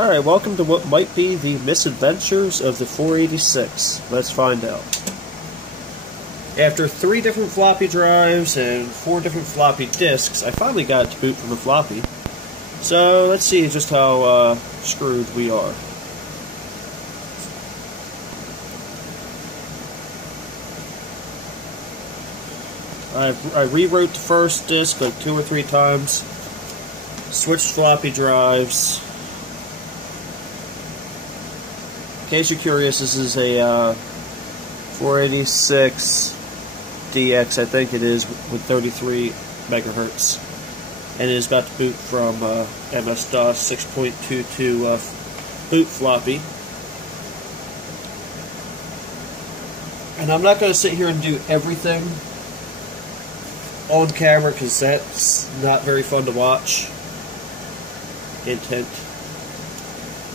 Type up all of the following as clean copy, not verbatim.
Alright, welcome to what might be the misadventures of the 486. Let's find out. After 3 different floppy drives and 4 different floppy disks, I finally got it to boot from a floppy. So let's see just how screwed we are. I rewrote the first disk like 2 or 3 times, switched floppy drives. In case you're curious, this is a 486 DX, I think it is, with 33 megahertz, and it is about to boot from MS-DOS 6.22 boot floppy. And I'm not going to sit here and do everything on camera because that's not very fun to watch. Intent.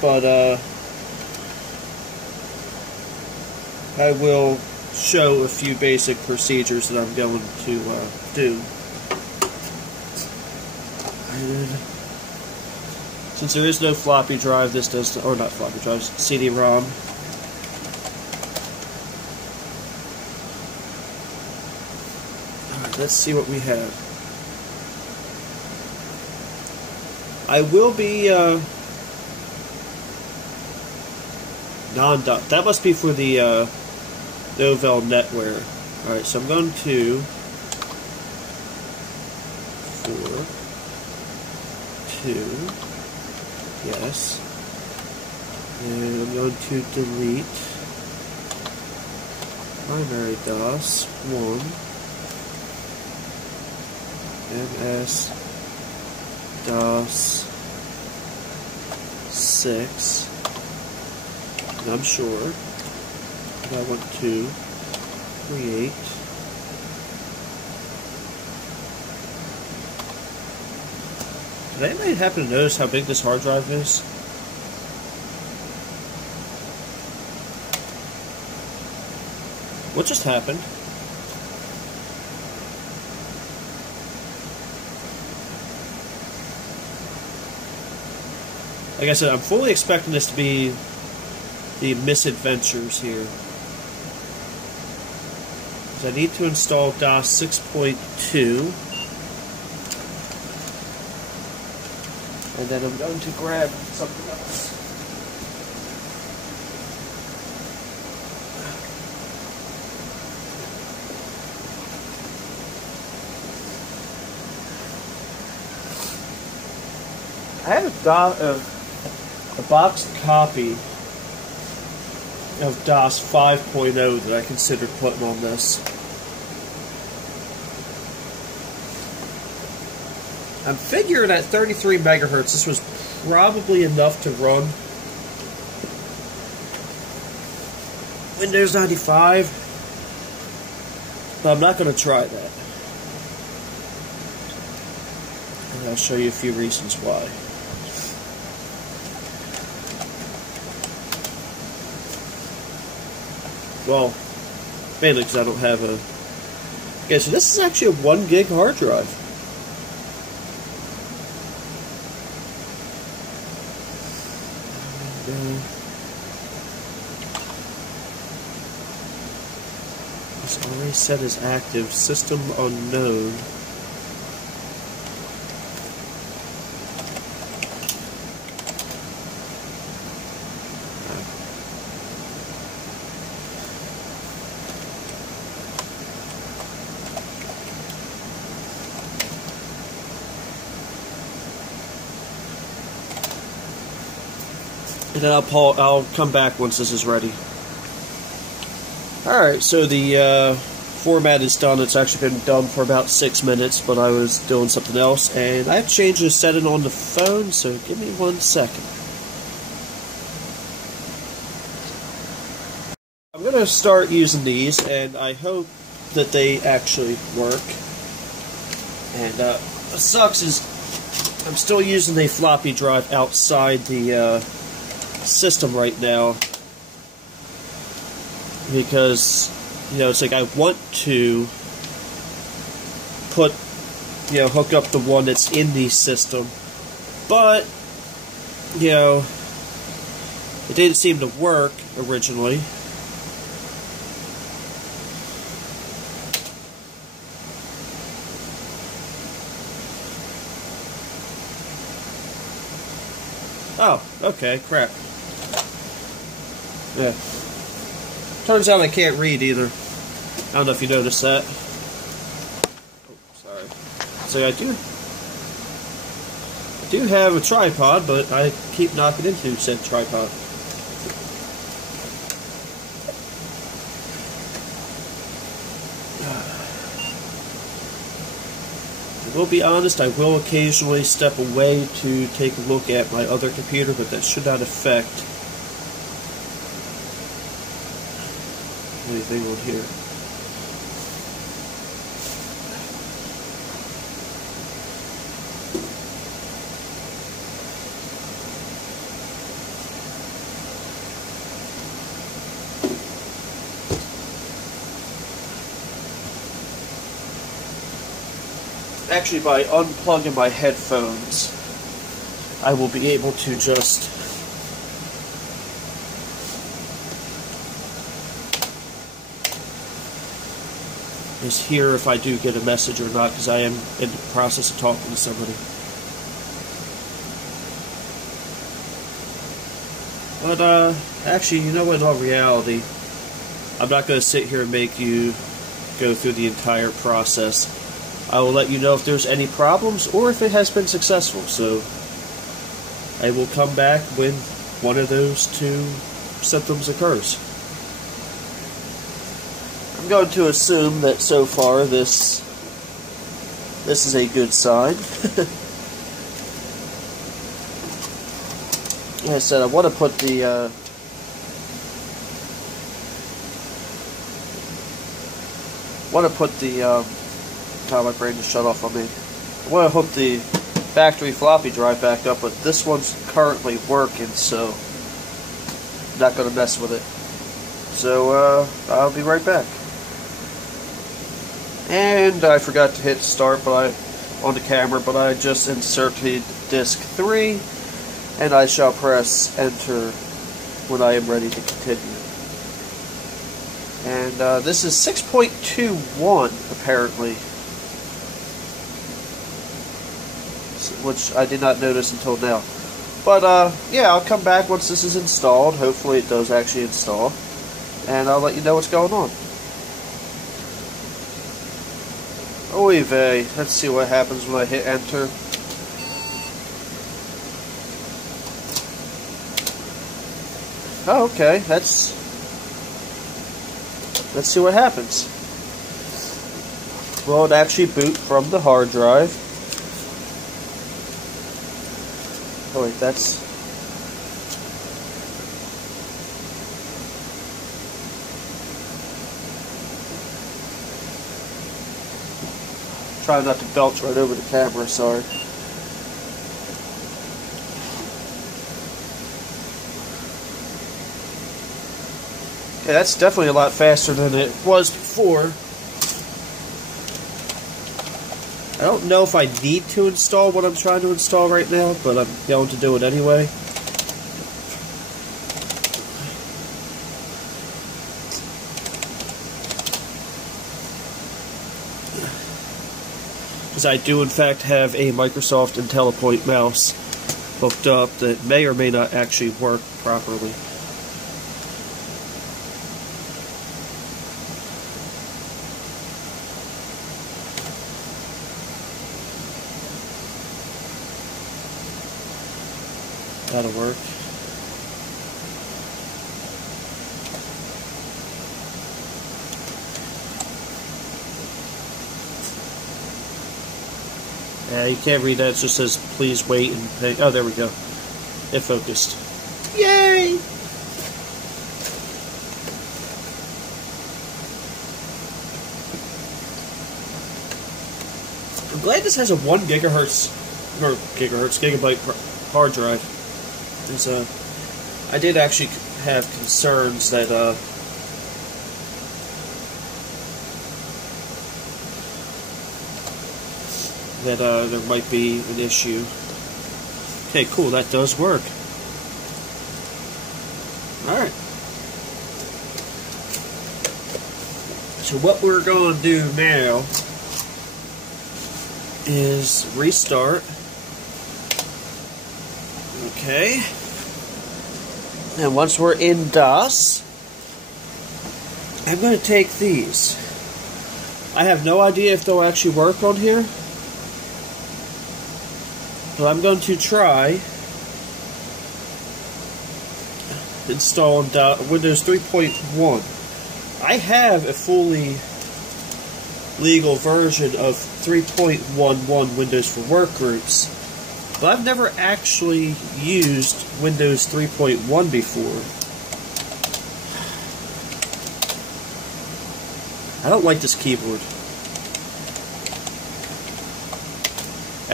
But I will show a few basic procedures that I'm going to do. And since there is no floppy drive, this does, or not floppy drive, CD-ROM. Alright, let's see what we have. I will be non-DOS. That must be for the Novell NetWare. Alright, so I'm going to 4, 2, yes, and I'm going to delete primary DOS 1, MS-DOS 6, and I'm sure I want to create Did anybody happen to notice how big this hard drive is? What just happened? Like I said, I'm fully expecting this to be the misadventures here. I need to install DOS 6.2, and then I'm going to grab something else. I have a boxed copy of DOS 5.0 that I considered putting on this. I'm figuring at 33 megahertz this was probably enough to run Windows 95, but I'm not going to try that. And I'll show you a few reasons why. Well, mainly because I don't have a... Okay, so this is actually a 1 gig hard drive. It's already set as active. System unknown. And then I'll come back once this is ready. Alright, so the format is done. It's actually been done for about 6 minutes, but I was doing something else, and I have to change the setting on the phone, so give me 1 second. I'm going to start using these, and I hope that they actually work. And what sucks is I'm still using a floppy drive outside the system right now, because it's like I want to put hook up the one that's in the system, but It didn't seem to work originally. Oh, okay, crap. Yeah. Turns out I can't read either. I don't know if you noticed that. Oh, sorry. So I do have a tripod, but I keep knocking into said tripod. I will be honest, I will occasionally step away to take a look at my other computer, but that should not affect anything on here. Actually, by unplugging my headphones, I will be able to just hear if I do get a message or not, because I am in the process of talking to somebody. But, actually, you know what, in all reality, I'm not going to sit here and make you go through the entire process. I will let you know if there's any problems or if it has been successful. So I will come back when one of those two symptoms occurs. I'm going to assume that so far this is a good sign. Like I said, I want to put the my brain just shut off on me. I want to hook the factory floppy drive back up, but this one's currently working, so I'm not going to mess with it. So I'll be right back. And I forgot to hit start on the camera, but I just inserted disc 3, and I shall press enter when I am ready to continue. And this is 6.21 apparently, which I did not notice until now. But yeah, I'll come back once this is installed. Hopefully it does actually install, and I'll let you know what's going on. Oy vey, let's see what happens when I hit enter. Oh, okay, let's see what happens. Will it actually boot from the hard drive? Oh wait, that's... Try not to belch right over the camera, sorry. Okay, that's definitely a lot faster than it was before. I don't know if I need to install what I'm trying to install right now, but I'm going to do it anyway. Because I do in fact have a Microsoft IntelliPoint mouse hooked up that may or may not actually work properly. That'll work. Yeah, you can't read that. It just says, please wait and pay. Oh, there we go. It focused. Yay! I'm glad this has a 1 gigabyte hard drive. I did actually have concerns that there might be an issue. Okay, cool, that does work. So what we're going to do now is restart. Okay. And once we're in DOS, I'm going to take these. I have no idea if they'll actually work on here, but I'm going to try installing Windows 3.1. I have a fully legal version of 3.11 Windows for Workgroups, but I've never actually used Windows 3.1 before. I don't like this keyboard.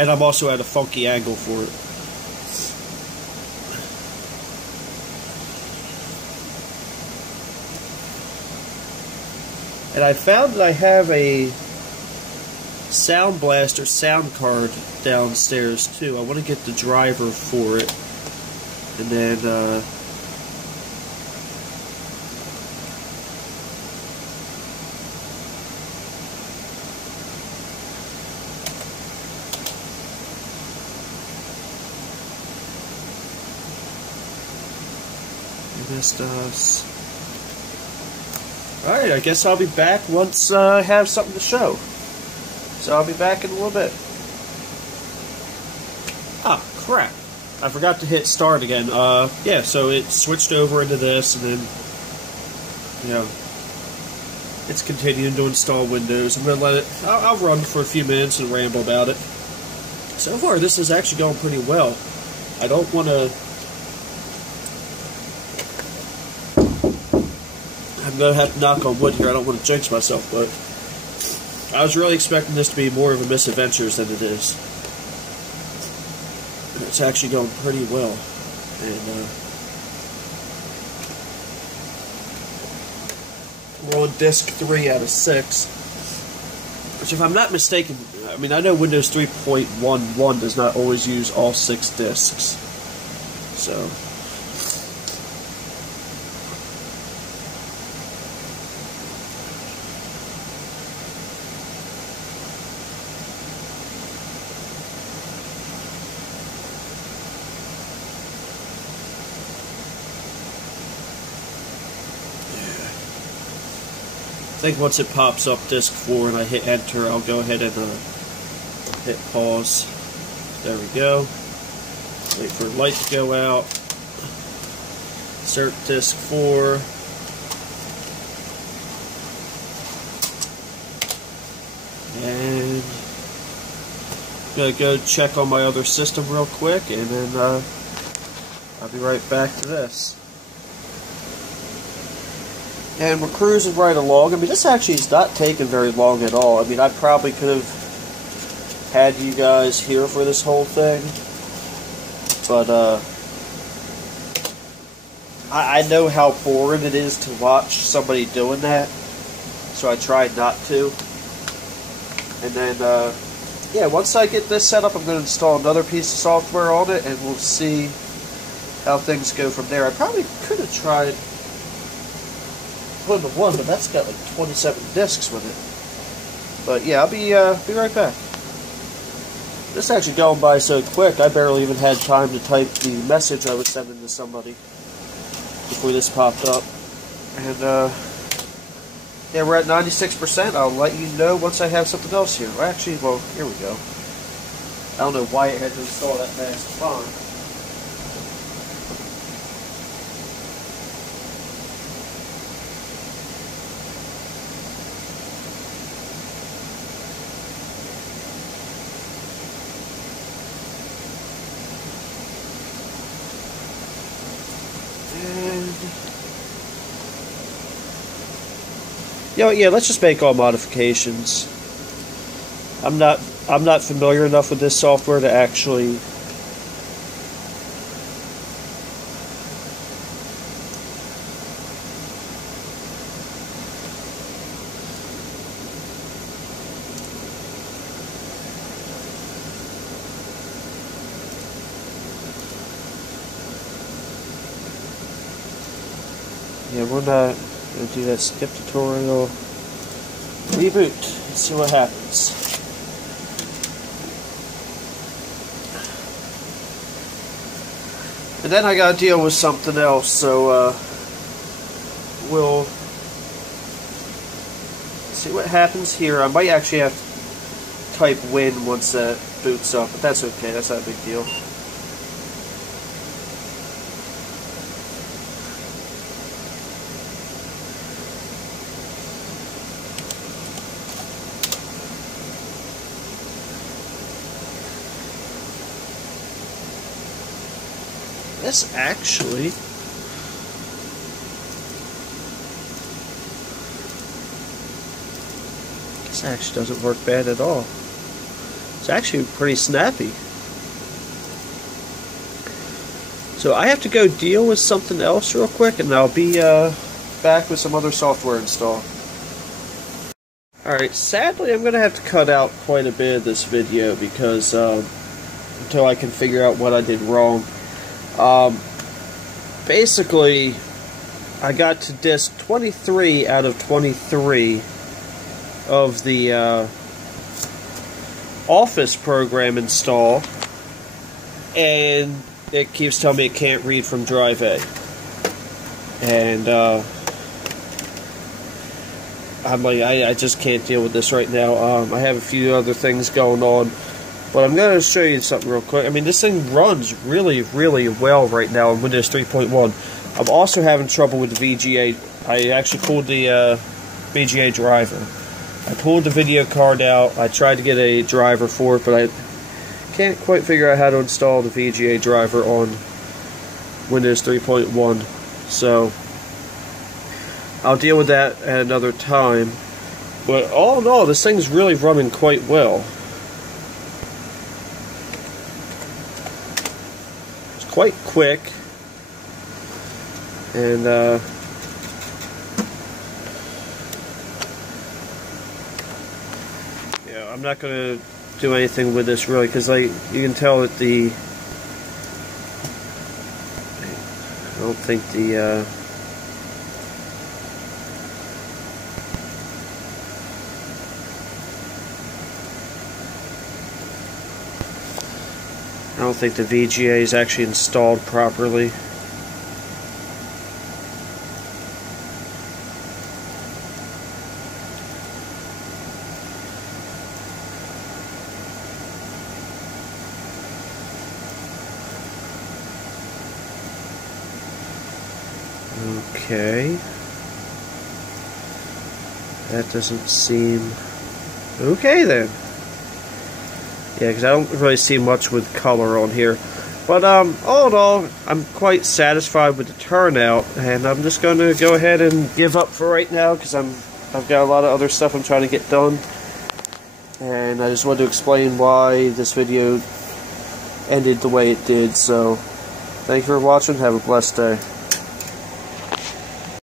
And I'm also at a funky angle for it. And I found that I have a Sound Blaster sound card downstairs too. I want to get the driver for it. And then MS-DOS. Alright, I guess I'll be back once I have something to show. So I'll be back in a little bit. Ah, crap. I forgot to hit start again. Yeah, so it switched over into this, and then, you know, it's continuing to install Windows. I'm going to let it, I'll run for a few minutes and ramble about it. So far, this is actually going pretty well. I don't want to... I'm going to have to knock on wood here. I don't want to jinx myself, but I was really expecting this to be more of a misadventures than it is. It's actually going pretty well. And we're on disk 3 out of 6. Which, if I'm not mistaken, I mean, I know Windows 3.11 does not always use all 6 disks. So... I think once it pops up disk 4 and I hit enter, I'll go ahead and hit pause. There we go. Wait for the light to go out. Insert disk 4. And I'm going to go check on my other system real quick, and then I'll be right back to this. And we're cruising right along. I mean, this actually is not taking very long at all. I mean, I probably could have had you guys here for this whole thing. But, I know how boring it is to watch somebody doing that. So I tried not to. And then, yeah, once I get this set up, I'm going to install another piece of software on it, and we'll see how things go from there. I probably could have tried putting one, but that's got like 27 discs with it. But yeah, I'll be right back. This is actually going by so quick, I barely even had time to type the message I was sending to somebody before this popped up. And yeah, we're at 96%. I'll let you know once I have something else here. Actually, well, here we go. I don't know why it had to install that fast. Fine. Yeah, let's just make all modifications. I'm not familiar enough with this software to actually we're not going to do that skip tutorial. reboot. Let's see what happens. And then I gotta deal with something else, so we'll see what happens here. I might actually have to type win once that boots up, but that's okay, that's not a big deal. This actually doesn't work bad at all. It's actually pretty snappy. So I have to go deal with something else real quick, and I'll be back with some other software install. Alright, sadly I'm going to have to cut out quite a bit of this video because until I can figure out what I did wrong. Basically, I got to disk 23 out of 23 of the Office program install, and it keeps telling me it can't read from drive A. And I'm like, I just can't deal with this right now. I have a few other things going on. But I'm going to show you something real quick. I mean, this thing runs really, really well right now in Windows 3.1. I'm also having trouble with the VGA. I actually pulled the VGA driver. I pulled the video card out. I tried to get a driver for it, but I can't quite figure out how to install the VGA driver on Windows 3.1. So I'll deal with that at another time. But all in all, this thing's really running quite well. Quite quick, and yeah, I'm not going to do anything with this really, because you can tell that I don't think the VGA is actually installed properly. Okay. That doesn't seem... Okay then. Yeah, because I don't really see much with color on here. But all in all, I'm quite satisfied with the turnout, and I'm just going to go ahead and give up for right now because I've got a lot of other stuff I'm trying to get done. And I just wanted to explain why this video ended the way it did. So, thank you for watching. Have a blessed day.